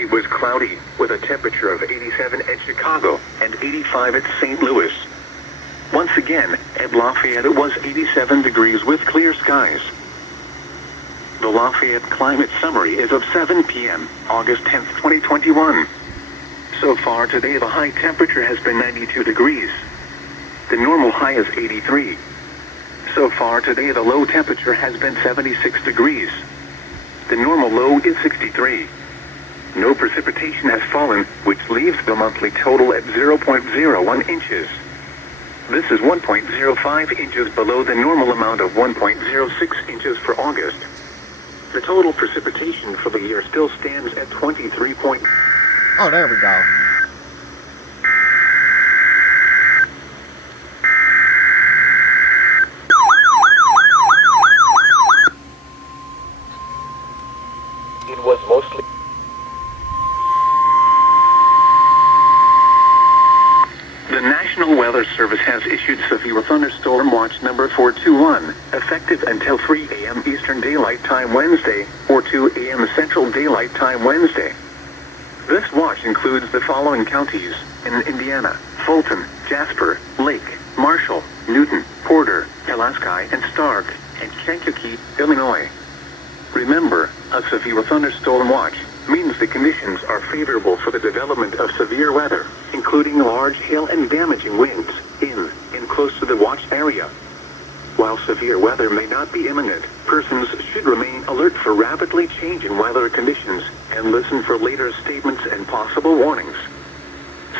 It was cloudy, with a temperature of 87 at Chicago and 85 at St. Louis. Once again, at Lafayette it was 87 degrees with clear skies. The Lafayette Climate Summary is of 7 p.m., August 10th, 2021. So far today the high temperature has been 92 degrees. The normal high is 83. So far today the low temperature has been 76 degrees. The normal low is 63. No precipitation has fallen, which leaves the monthly total at 0.01 inches. This is 1.05 inches below the normal amount of 1.06 inches for August. The total precipitation for the year still stands at 23. Oh, there we go. It was mostly... The National Weather Service has issued severe thunderstorm watch number 421, effective until 3 a.m. Eastern Daylight Time Wednesday, or 2 a.m. Central Daylight Time Wednesday. This watch includes the following counties in Indiana: Fulton, Jasper, Lake, Marshall, Newton, Porter, Pulaski, and Stark, and Kankakee, Illinois. Remember, a severe thunderstorm watch means the conditions are favorable for the development of severe weather, including large hail and damaging winds, in and close to the watch area. While severe weather may not be imminent, persons should remain alert for rapidly changing weather conditions and listen for later statements and possible warnings.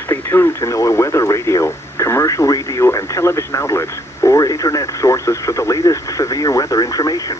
Stay tuned to NOAA weather radio, commercial radio and television outlets, or internet sources for the latest severe weather information.